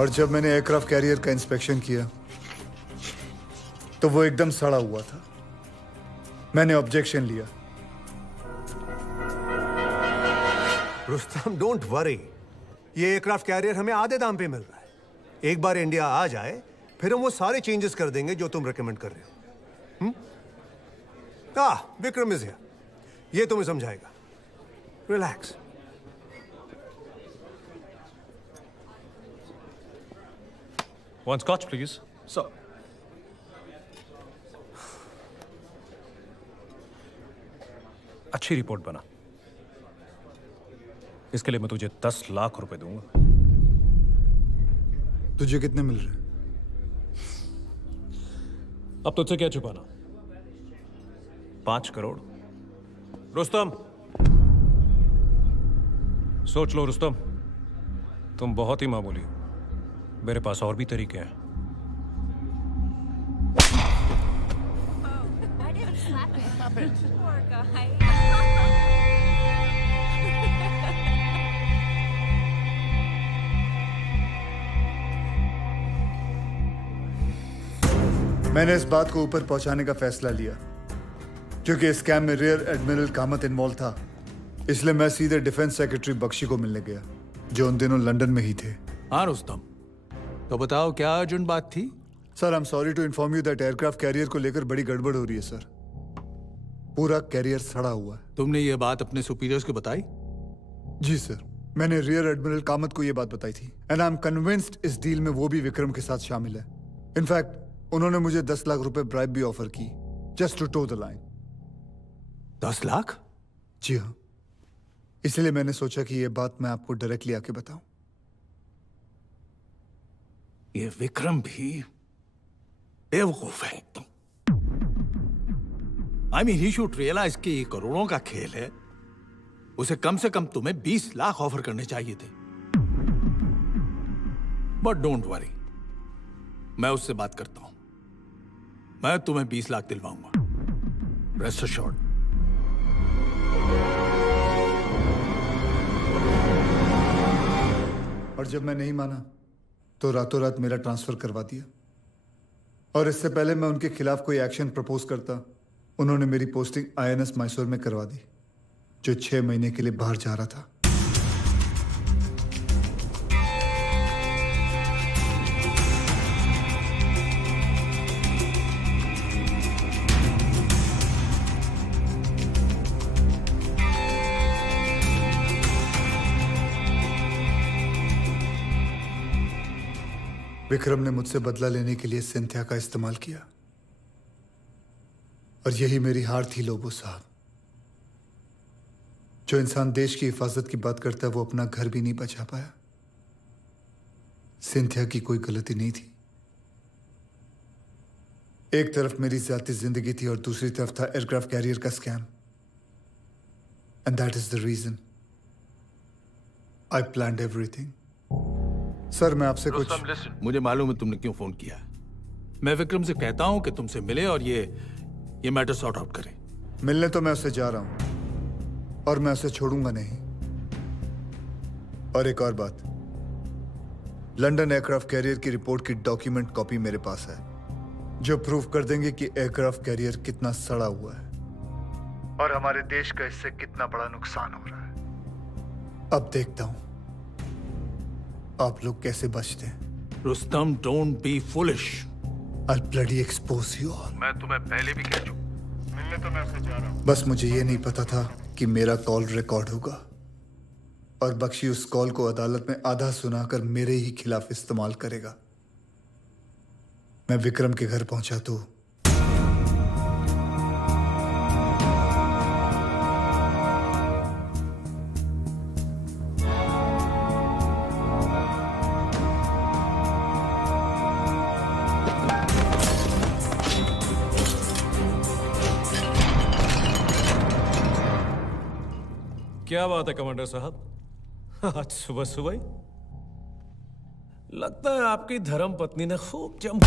और जब मैंने एयरक्राफ्ट कैरियर का इंस्पेक्शन किया तो वो एकदम सड़ा हुआ था। मैंने ऑब्जेक्शन लिया। रुस्तम, डोंट वरी, ये एयरक्राफ्ट कैरियर हमें आधे दाम पे मिल रहा है। एक बार इंडिया आ जाए फिर हम वो सारे चेंजेस कर देंगे जो तुम रेकमेंड कर रहे हो। विक्रम इज हियर, ये तुम्हें समझाएगा। Relax. One scotch, please. Sir. अच्छी रिपोर्ट बना। इसके लिए मैं तुझे 10 लाख रुपए दूंगा। तुझे कितने मिल रहे? अब तुझसे क्या छुपाना? 5 करोड़। रुस्तम, सोच लो रुस्तम, तुम बहुत ही मामूली हो। मेरे पास और भी तरीके हैं। मैंने इस बात को ऊपर पहुंचाने का फैसला लिया क्योंकि इस स्कैम में रियर एडमिरल कामत इन्वॉल्व था। इसलिए मैं सीधे डिफेंस सेक्रेटरी बख्शी को मिलने गया, जो उन दिनों लंदन में ही थे। हाँ रुस्तम, तो बताओ क्या अर्जेंट बात थी? Sir, I am sorry to inform you that aircraft carrier को लेकर बड़ी गड़बड़ हो रही है सर। पूरा कैरियर सड़ा हुआ है। तुमने ये बात अपने सुपीरियर्स को बताई? जी सर, मैंने रियर एडमिरल कामत को ये बात बताई थी एंड आई एम कन्विंस्ड इस डील में वो भी विक्रम के साथ शामिल है। इनफैक्ट उन्होंने मुझे 10 लाख रुपए ब्राइब भी ऑफर की, just to toe the line. 10 lakh? जी हाँ, इसलिए मैंने सोचा कि ये बात मैं आपको डायरेक्टली आके बताऊं। ये विक्रम भी बेवकूफ है एकदम। I mean he should realise कि ये करोड़ों का खेल है। उसे कम से कम तुम्हें 20 लाख ऑफर करने चाहिए थे। बट डोंट वरी, मैं उससे बात करता हूं। मैं तुम्हें 20 लाख दिलवाऊंगा, रेस्ट एश्योर्ड। और जब मैं नहीं माना तो रातों रात मेरा ट्रांसफर करवा दिया। और इससे पहले मैं उनके खिलाफ कोई एक्शन प्रपोज करता, उन्होंने मेरी पोस्टिंग INS मैसूर में करवा दी, जो 6 महीने के लिए बाहर जा रहा था। विक्रम ने मुझसे बदला लेने के लिए सिंथिया का इस्तेमाल किया और यही मेरी हार थी लोबो साहब। जो इंसान देश की हिफाजत की बात करता है वो अपना घर भी नहीं बचा पाया। सिंथिया की कोई गलती नहीं थी। एक तरफ मेरी जाती जिंदगी थी और दूसरी तरफ था एयरक्राफ्ट कैरियर का scam. And that is the reason I planned everything. Sir, मैं आपसे कुछ... मुझे मालूम है तुमने क्यों फोन किया। मैं विक्रम से कहता हूं कि तुमसे मिले और ये मैटर सॉर्ट आउट करें। मिलने तो मैं उससे जा रहा हूं और मैं उसे छोड़ूंगा नहीं। और एक और बात, लंदन एयरक्राफ्ट कैरियर की रिपोर्ट की डॉक्यूमेंट कॉपी मेरे पास है, जो प्रूव कर देंगे कि एयरक्राफ्ट कैरियर कितना सड़ा हुआ है और हमारे देश का इससे कितना बड़ा नुकसान हो रहा है। अब देखता हूं आप लोग कैसे बचते हैं। Rustam, don't be foolish. I'll bloody expose you all. मैं तुम्हें पहले भी कह चुका। मिलने तो मैं उससे जा रहा हूं। बस मुझे ये नहीं पता था कि मेरा कॉल रिकॉर्ड होगा और बख्शी उस कॉल को अदालत में आधा सुनाकर मेरे ही खिलाफ इस्तेमाल करेगा। मैं विक्रम के घर पहुंचा तो क्या बात है कमांडर साहब, आज सुबह सुबह ही? लगता है आपकी धर्म पत्नी ने खूब जम...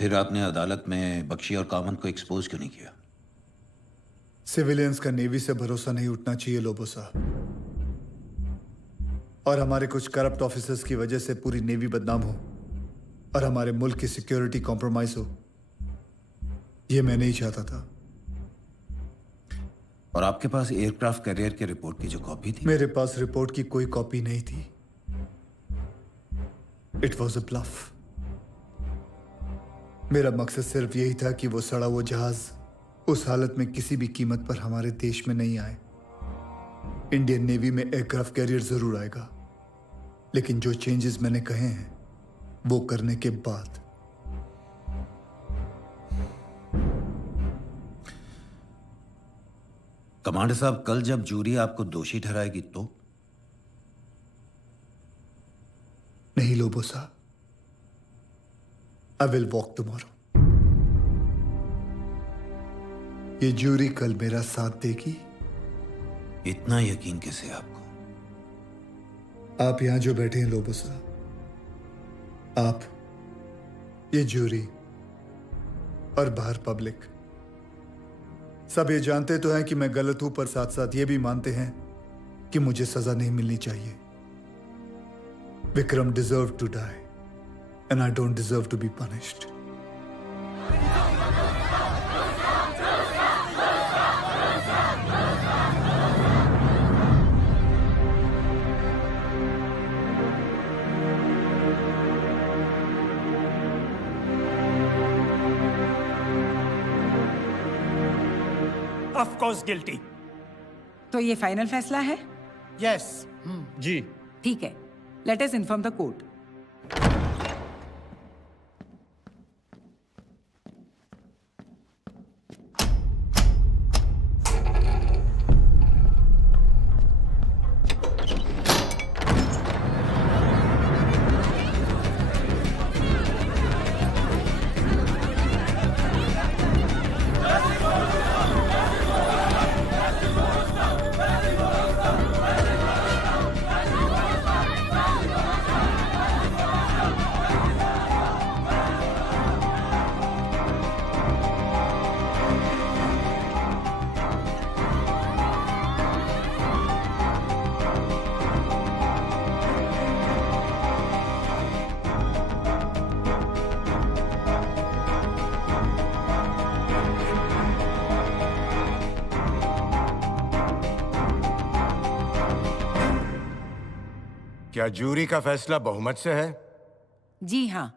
फिर आपने अदालत में बख्शी और कामन को एक्सपोज क्यों नहीं किया? सिविलियंस का नेवी से भरोसा नहीं उठना चाहिए लोबो साहब, और हमारे कुछ करप्ट ऑफिसर्स की वजह से पूरी नेवी बदनाम हो और हमारे मुल्क की सिक्योरिटी कॉम्प्रोमाइज हो, ये मैं नहीं चाहता था। और आपके पास एयरक्राफ्ट कैरियर के रिपोर्ट की जो कॉपी थी? मेरे पास रिपोर्ट की कोई कॉपी नहीं थी। It was a bluff. मेरा मकसद सिर्फ यही था कि वो सड़ा वो जहाज उस हालत में किसी भी कीमत पर हमारे देश में नहीं आए। इंडियन नेवी में एयरक्राफ्ट कैरियर जरूर आएगा, लेकिन जो चेंजेस मैंने कहे हैं वो करने के बाद। कमांडर साहब, कल जब जूरी आपको दोषी ठहराएगी तो? नहीं लोबो साहब, आई विल वॉक टुमारो। ये जूरी कल मेरा साथ देगी। इतना यकीन कैसे आपको? आप यहां जो बैठे हैं लोबो साहब, आप, ये जूरी और बाहर पब्लिक सब ये जानते तो हैं कि मैं गलत हूं, पर साथ साथ ये भी मानते हैं कि मुझे सजा नहीं मिलनी चाहिए। Vikram deserve to die and I don't deserve to be punished. Of course guilty. तो ये फाइनल फैसला है? यस। जी। ठीक है, let us inform the court. क्या जूरी का फैसला बहुमत से है? जी हाँ।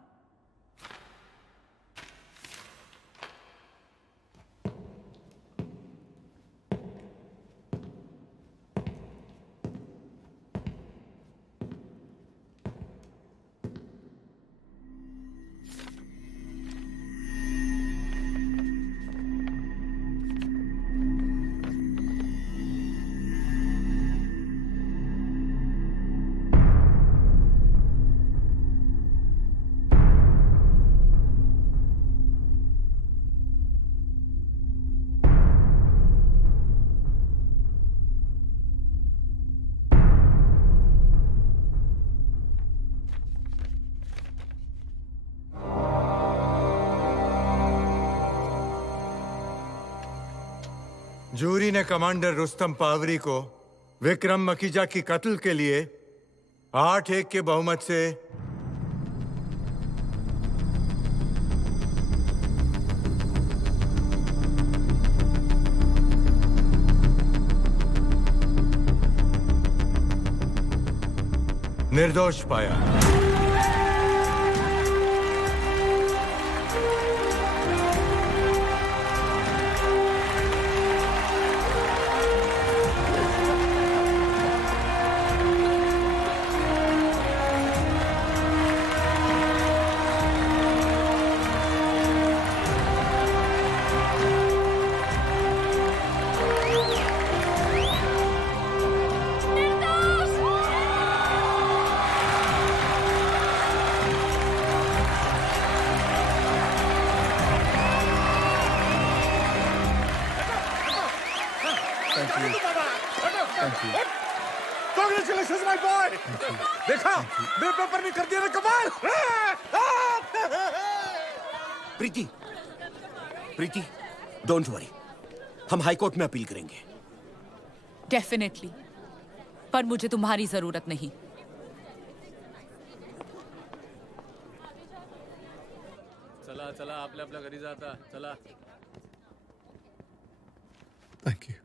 जूरी ने कमांडर रुस्तम पावरी को विक्रम मकीजा की कत्ल के लिए 8-1 के बहुमत से निर्दोष पाया। Congratulations, my boy! देखा, मेरे पेपर ने कर दिया ना कमाल! प्रीति, प्रीति, डोंट वरी, हम हाई कोर्ट में अपील करेंगे। डेफिनेटली, पर मुझे तुम्हारी जरूरत नहीं। चला चला, आपल्या आपल्या घरी जाता, चला। Thank you.